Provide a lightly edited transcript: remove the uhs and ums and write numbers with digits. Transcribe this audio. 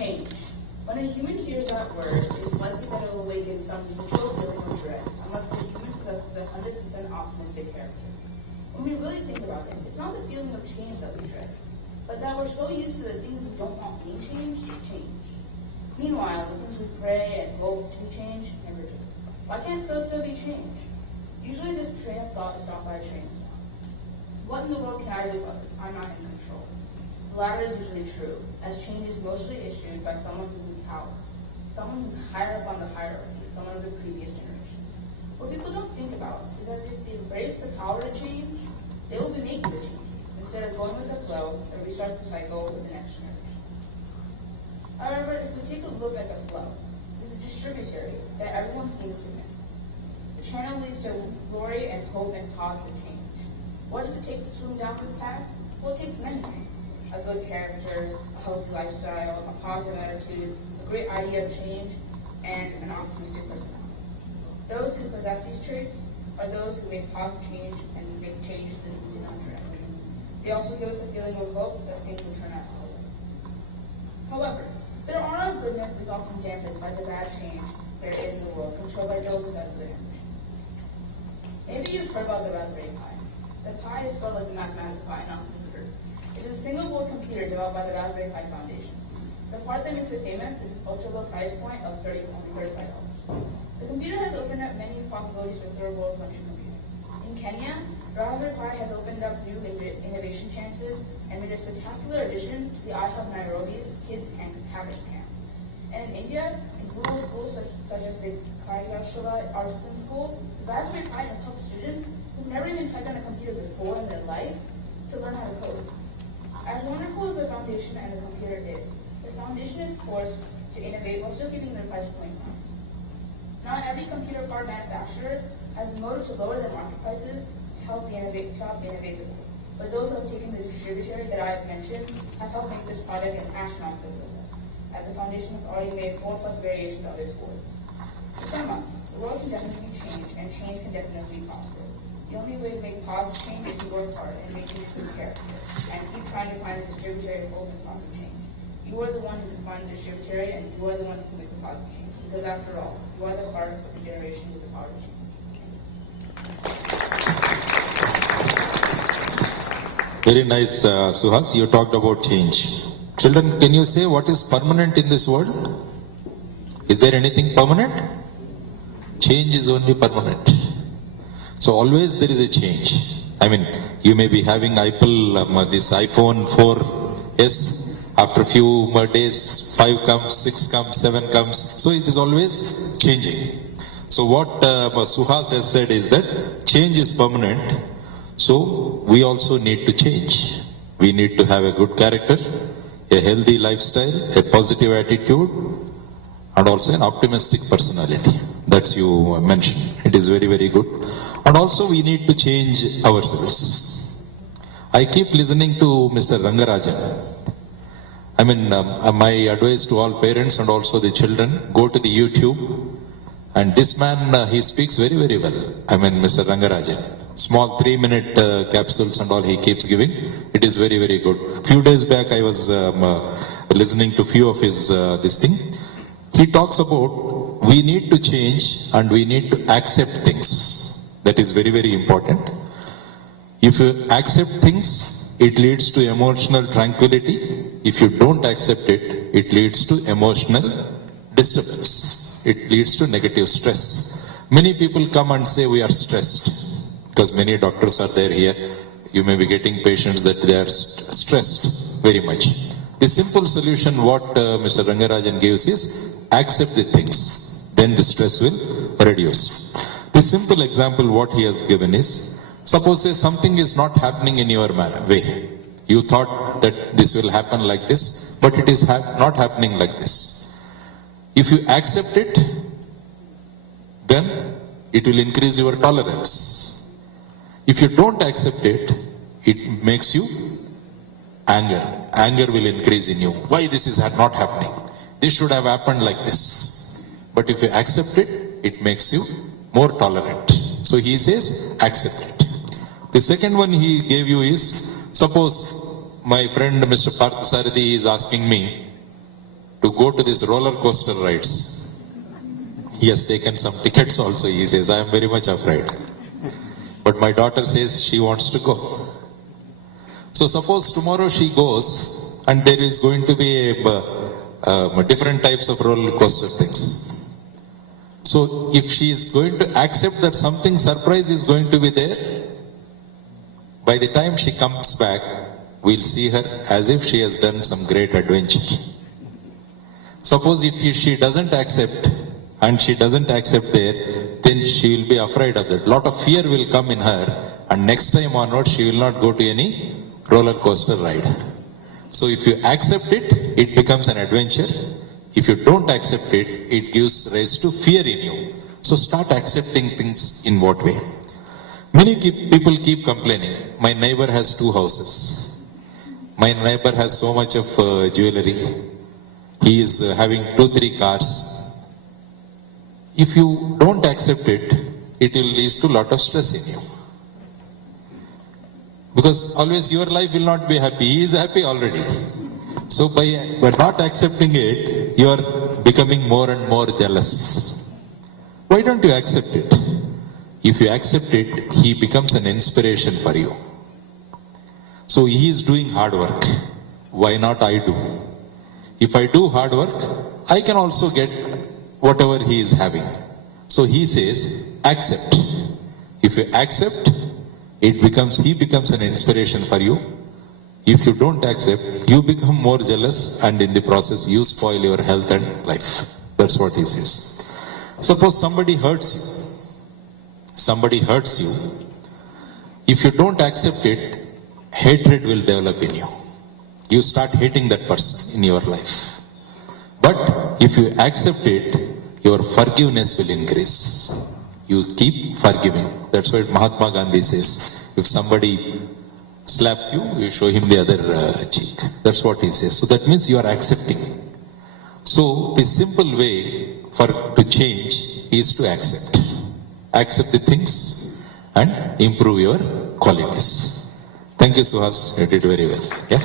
Change. When a human hears that word, it is likely that it will awaken some residual feeling of dread, unless the human possesses a 100% optimistic character. When we really think about it, it's not the feeling of change that we dread, but that we're so used to the things we don't want being changed, change. Meanwhile, the things we pray and hope to change never do. Why can't so still be changed? Usually this train of thought is stopped by a train stop. What in the world can I do about this? I'm not in control. The latter is usually true, as change is mostly issued by someone who's in power, someone who's higher up on the hierarchy, someone of the previous generation. What people don't think about is that if they embrace the power to change, they will be making the changes, instead of going with the flow that restarts the cycle with the next generation. However, if we take a look at the flow, it's a distributary that everyone seems to miss. The channel leads to glory and hope and positive change. What does it take to swim down this path? Well, it takes many things. A good character, a healthy lifestyle, a positive attitude, a great idea of change, and an optimistic personality. Those who possess these traits are those who make positive change and make changes that we do not dread. They also give us a feeling of hope that things will turn out well. However, their aura of goodness is often dampened by the bad change there is in the world, controlled by those without good energy. Maybe you've heard about the Raspberry Pi. The Pi is spelled like the mathematical pi, not the wizard. It is a single-board computer developed by the Raspberry Pi Foundation. The part that makes it famous is its ultra-low price point of only $35. The computer has opened up many possibilities for third-world country computing. In Kenya, Raspberry Pi has opened up new innovation chances and made a spectacular addition to the iHub Nairobi's Kids and Hackers Camp. And in India, in rural schools such as the Kanamarlapudi Artisan School, the Raspberry Pi has helped students who've never even typed on a computer before in their life to learn how to code. As wonderful as the foundation and the computer is, the foundation is forced to innovate while still keeping their price point down. Not every computer part manufacturer has the motive to lower their market prices to help innovate the world. But those who have taken the distributary that I have mentioned have helped make this product an astronomical success, as the foundation has already made 4+ variations of its boards. To sum up, the world can definitely change, and change can definitely be possible. The only way to make positive change is to work hard and make change with character, and keep trying to find a distributary of hope and positive change. You are the one who can find the distributary, and you are the one who can make the positive change. Because after all, you are the heart of the generation with the power to change. Very nice, Suhas. You talked about change. Children, can you say what is permanent in this world? Is there anything permanent? Change is only permanent. So always there is a change. I mean, you may be having this iPhone 4S. After a few more days, 5 comes, 6 comes, 7 comes. So it is always changing. So what Suhas has said is that change is permanent. So we also need to change. We need to have a good character, a healthy lifestyle, a positive attitude, and also an optimistic personality. That you mentioned. It is very, very good. And also we need to change ourselves. I keep listening to Mr. Rangarajan. I mean, my advice to all parents and also the children, go to the YouTube. And this man, he speaks very, very well. I mean, Mr. Rangarajan. Small 3-minute capsules and all he keeps giving. It is very, very good. A few days back, I was listening to few of his this thing. He talks about we need to change and we need to accept things. That is very, very important. If you accept things, it leads to emotional tranquility. If you don't accept it, it leads to emotional disturbance. It leads to negative stress. Many people come and say we are stressed, because many doctors are there here. You may be getting patients that they are stressed very much. The simple solution what Mr. Rangarajan gives is accept the things. Then the stress will reduce. The simple example what he has given is, suppose say something is not happening in your way. You thought that this will happen like this, but it is not happening like this. If you accept it, then it will increase your tolerance. If you don't accept it, it makes you anger. Anger will increase in you. Why this is not happening? This should have happened like this. But if you accept it, it makes you more tolerant. So he says, accept it. The second one he gave you is, suppose my friend Mr. Parth Sarthi is asking me, to go to these roller coaster rides. He has taken some tickets also, he says. I am very much afraid. But my daughter says she wants to go. So suppose tomorrow she goes and there is going to be different types of roller coaster things. So if she is going to accept that something surprise is going to be there, by the time she comes back, we'll see her as if she has done some great adventure. Suppose if she doesn't accept and she doesn't accept there, then she will be afraid of that. Lot of fear will come in her, and next time onward she will not go to any roller coaster ride. So if you accept it, it becomes an adventure. If you don't accept it, it gives rise to fear in you. So start accepting things in what way? Many people keep complaining. My neighbor has 2 houses. My neighbor has so much of jewelry. He is having 2-3 cars. If you don't accept it, it will lead to a lot of stress in you. Because always your life will not be happy. He is happy already. So by not accepting it, you are becoming more and more jealous. Why don't you accept it? If you accept it, he becomes an inspiration for you. So he is doing hard work. Why not I do? If I do hard work, I can also get whatever he is having. So he says, accept. If you accept, he becomes an inspiration for you. If you don't accept, you become more jealous, and in the process you spoil your health and life. That's what he says. Suppose somebody hurts you. Somebody hurts you. If you don't accept it, hatred will develop in you. You start hating that person in your life. But if you accept it, your forgiveness will increase. You keep forgiving. That's what Mahatma Gandhi says. If somebody slaps you, you show him the other cheek. That's what he says. So that means you are accepting. So the simple way to change is to accept. Accept the things and improve your qualities. Thank you, Suhas. You did very well. Yeah.